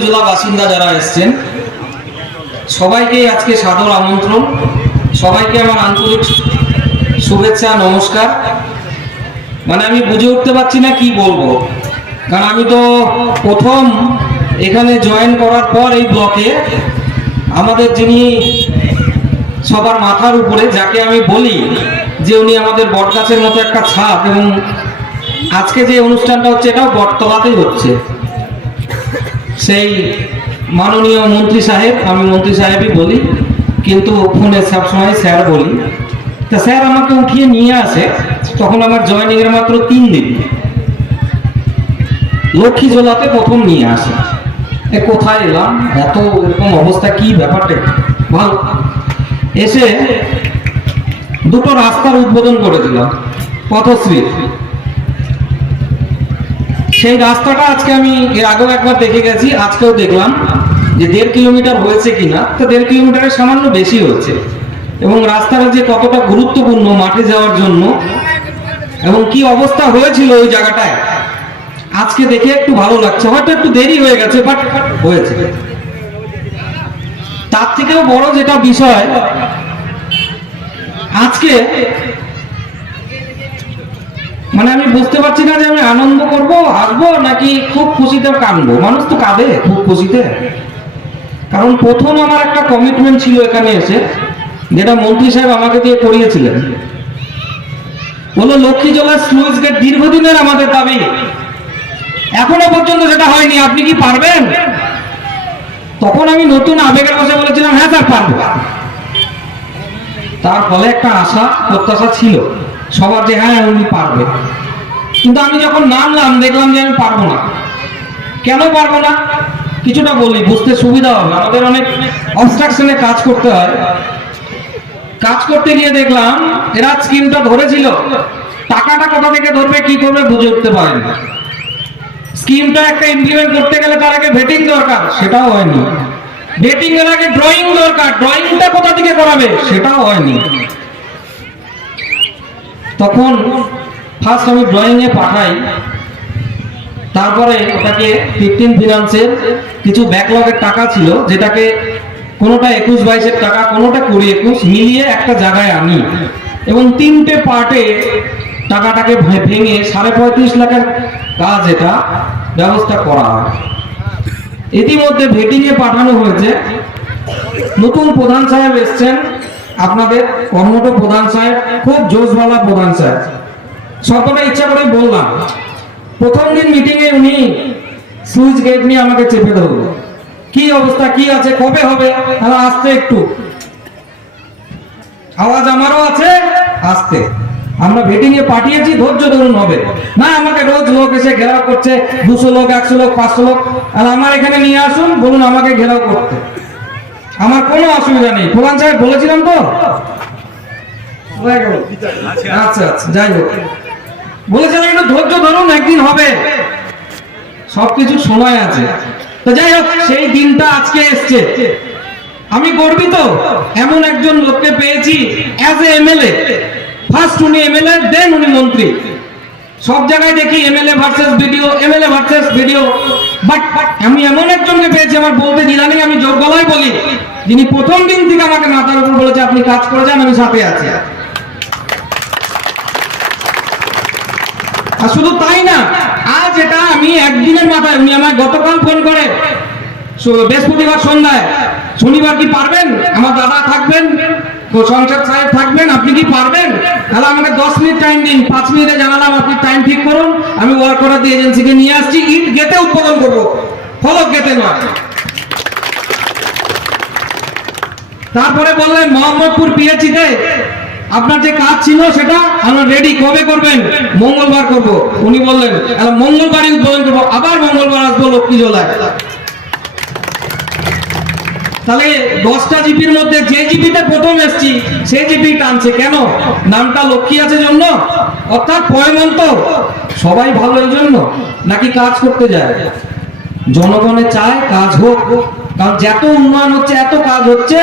জেলা বাসিন্দা যারা এসছেন, সবাইকে আজকে সাদর আমন্ত্রণ। সবাইকে আমার আন্তরিক শুভেচ্ছা, নমস্কার। মানে আমি বুঝে উঠতে পারছি না কি বলব। কারণ আমি তো প্রথম এখানে জয়েন করার পর এই ব্লকে আমাদের যিনি সবার মাথার উপরে, যাকে আমি বলি যে উনি আমাদের বটগাছের মতো একটা ছাপ এবং আজকে যে অনুষ্ঠানটা হচ্ছে, এটাও বটতলাতেই হচ্ছে। সেই মাননীয় মন্ত্রী সাহেব, আমি মন্ত্রী সাহেবই বলি, কিন্তু ফোনে সবসময় স্যার বলি। তা স্যার আমাকে উঠিয়ে নিয়ে আসে, তখন আমার জয়নিং এর মাত্র তিন দিন। লক্ষ্মী জোলাতে প্রথম নিয়ে আসে। এ কোথায় এলাম? এত এরকম অবস্থা, কি ব্যাপারটা ভালো। এসে দুটো রাস্তার উদ্বোধন করেছিলাম পথশ্রী। সেই রাস্তাটা আজকে আমি এর আগেও একবার দেখে গেছি, আজকেও দেখলাম যে দেড় কিলোমিটার হয়েছে কিনা। তো দেড় কিলোমিটারের সামান্য বেশি হয়েছে এবং রাস্তাটা যে কতটা গুরুত্বপূর্ণ মাঠে যাওয়ার জন্য এবং কি অবস্থা হয়েছিল ওই জায়গাটায়, আজকে দেখে একটু ভালো লাগছে। হয়তো একটু দেরি হয়ে গেছে বাট হয়েছে। তার থেকেও বড় যেটা বিষয়, আজকে মানে আমি বুঝতে পারছি না যে আমি আনন্দ করব আসব নাকি খুব খুশিতে কাঁদবো? মানুষ তো কাঁদে, খুব খুশিতে। কারণ প্রথম আমার একটা কমিটমেন্ট ছিল এখানে এসে, যেটা মন্ত্রী সাহেব আমাকে দিয়ে করিয়েছিলেন। বলল, লক্ষ্মী জলার স্লুইস গেট দীর্ঘদিনের আমাদের দাবি। এখনও পর্যন্ত সেটা হয়নি, আপনি কি পারবেন? তখন আমি নতুন আবেগের কথা বলেছিলাম হ্যাঁ স্যার, পারব। তার ফলে একটা আশা, প্রত্যাশা ছিল। সবার যে হ্যাঁ উনি পারবে। কিন্তু আমি যখন নামলাম, দেখলাম যে আমি পারব না। কেন পারব না? কিছুটা বলি, বুঝতে সুবিধা হবে। আমাদের অনেক অবস্ট্রাকশনে কাজ করতে হয়। কাজ করতে গিয়ে দেখলাম, এরা স্কিমটা ধরেছিল। টাকাটা কোথা থেকে ধরবে, কি করবে, বুঝে উঠতে পারে না স্কিমটা একটা ইমপ্লিমেন্ট করতে গেলে তার আগে ভেটিং দরকার, সেটাও হয়নি। ভেটিং এর আগে ড্রয়িং দরকার। ড্রয়িংটা কোথা থেকে করাবে, সেটাও হয়নি। তখন ফার্স্ট আমি ড্রয়িং এ পাঠাই। তারপরে ওটাকে ফিফটিন ফিনান্সের কিছু ব্যাকলগের টাকা ছিল, যেটাকে কোনোটা একুশ বাইশের টাকা, কোনোটা কুড়ি একুশ মিলিয়ে একটা জায়গায় আনি। এবং তিনটে পার্টে টাকাটাকে ভেঙে সাড়ে পঁয়ত্রিশ লাখের কাজ এটা ব্যবস্থা করা হয়। ইতিমধ্যে ভেটিংয়ে পাঠানো হয়েছে। নতুন প্রধান সাহেব এসছেন। আপনাদের কর্মঠ প্রধান সাহেব খুব জোশওয়ালা প্রধান সাহেব সবটা ইচ্ছা করে বললাম। প্রথম দিন মিটিং এ উনি সুইচ গেট নিয়ে আমাকে চেপে ধরলো। কি অবস্থা, কি আছে, কবে হবে? তাহলে আসতে একটু। আওয়াজ আমারও আছে, আসতে। আমরা ভেটিং এ পাঠিয়েছি, ধৈর্য ধরুন হবে। না, আমাকে রোজ লোক এসে ঘেরাও করছে, দুশো লোক, একশো লোক, পাঁচশো লোক। আর আমার এখানে নিয়ে আসুন, বলুন আমাকে ঘেরাও করতে। আমার কোনো অসুবিধা নেই। প্রধান সাহেব, বলেছিলাম তো? আচ্ছা আচ্ছা যাই হোক। বলেছিলাম একটু ধৈর্য ধরুন, একদিন হবে। সবকিছু সময় আছে। তো যাই হোক, সেই দিনটা আজকে এসছে। আমি গর্বিত, এমন একজন লোককে পেয়েছি অ্যাজ এ এমএলএ ফার্স্ট উনি এমএলএ দেন উনি মন্ত্রী। সব জায়গায় দেখি MLA versus versus video but আমি এমন একজনকে পেয়েছি, আমার বলতে নেই আমি জোর গলায় বলি। যিনি প্রথম দিন থেকে আমাকে মাথার উপর বলেছে, আপনি কাজ করে যান, আমি সাথে আছি। আর শুধু তাই না, আজ এটা আমি একদিনের মাথায়, উনি আমায় গতকাল ফোন করে বৃহস্পতিবার সন্ধ্যায়। শনিবার কি পারবেন? আমার দাদা থাকবেন। সংসদ সাহেব থাকবেন, আপনি কি পারবেন? তাহলে আমাকে দশ মিনিট টাইম দিন, পাঁচ মিনিটে জানালাম, আপনি টাইম ঠিক করুন, আমি ওয়ার্ক করার দিয়ে এজেন্সিকে নিয়ে আসছি, ইট গেতে উৎপাদন করব। ফলক গেতে নয়। তারপরে বললেন, মোহাম্মদপুর পিএইচিতে আপনার যে কাজ ছিল সেটা আমরা রেডি কবে করবেন? মঙ্গলবার করব। উনি বললেন মঙ্গলবারই উদ্বোধন করব। আবার মঙ্গলবার আসব লক্ষ্মী জোলায় তাহলে দশটা জিপির মধ্যে যে জিপিতে প্রথম এসছি, সেই জিপি টানছে কেন? নামটা লক্ষ্মী আছে জন্য? অর্থাৎ পয়মন্ত। সবাই ভালো এই জন্য? নাকি কাজ করতে যায়? জনগণে চায় কাজ হোক। কারণ যত উন্নয়ন হচ্ছে, এত কাজ হচ্ছে,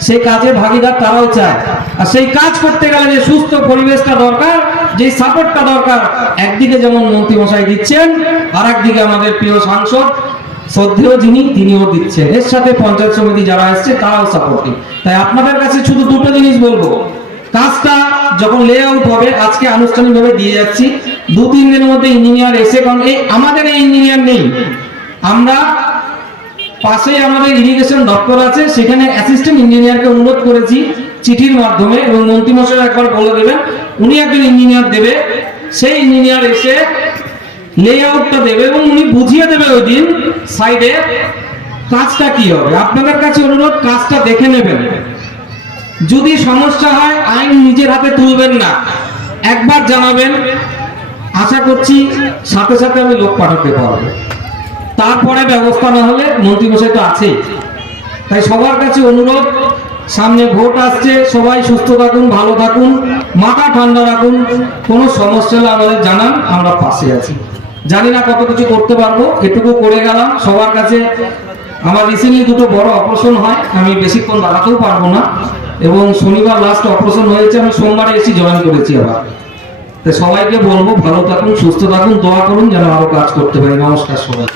সেই কাজে ভাগিদার তারাও চায়। আর সেই কাজ করতে গেলে যে সুস্থ পরিবেশটা দরকার যে সাপোর্টটা দরকার, একদিকে যেমন মন্ত্রী মশাই দিচ্ছেন আর একদিকে আমাদের প্রিয় সাংসদ শ্রদ্ধেয় যিনি, তিনিও দিচ্ছেন। এর সাথে পঞ্চায়েত সমিতি যারা এসছে, তারাও সাপোর্টিভ তাই আপনাদের কাছে শুধু দুটো জিনিস বলব। কাজটা যখন লে আউট হবে, আজকে আনুষ্ঠানিকভাবে দিয়ে যাচ্ছি। দু, তিন দিনের মধ্যে ইঞ্জিনিয়ার এসে, কারণ এই আমাদের এই ইঞ্জিনিয়ার নেই। আমরা পাশেই আমাদের ইরিগেশন দপ্তর আছে, সেখানে অ্যাসিস্ট্যান্ট ইঞ্জিনিয়ারকে অনুরোধ করেছি চিঠির মাধ্যমে, এবং মন্ত্রীমশাই একবার বলে দেবেন, উনি একজন ইঞ্জিনিয়ার দেবে। সেই ইঞ্জিনিয়ার এসে লেআউটটা দেবে এবং উনি বুঝিয়ে দেবে ওই দিন সাইডে কাজটা কি হবে। আপনাদের কাছে অনুরোধ, কাজটা দেখে নেবেন। যদি সমস্যা হয়, আইন নিজের হাতে তুলবেন না। একবার জানাবেন। আশা করছি সাথে সাথে আমি লোক পাঠাতে পারব। তারপরে ব্যবস্থা না হলে মন্ত্রীমশাই তো আছেই। তাই সবার কাছে অনুরোধ, সামনে ভোট আসছে, সবাই সুস্থ থাকুন, ভালো থাকুন, মাথা ঠান্ডা রাখুন, কোনো সমস্যা হলে আমাদের জানান, আমরা পাশে আছি। জানি না কত কিছু করতে পারব, এটুকু করে গেলাম। সবার কাছে আমার রিসেন্টলি দুটো বড় অপারেশন হয়, আমি বেশিক্ষণ দাঁড়াতেও পারব না। এবং শনিবার লাস্ট অপারেশন হয়েছে, আমি সোমবারে এসে জয়েন করেছি আবার। তাই সবাইকে বলব, ভালো থাকুন, সুস্থ থাকুন, দোয়া করুন, যেন আরও কাজ করতে পারি। নমস্কার সবাই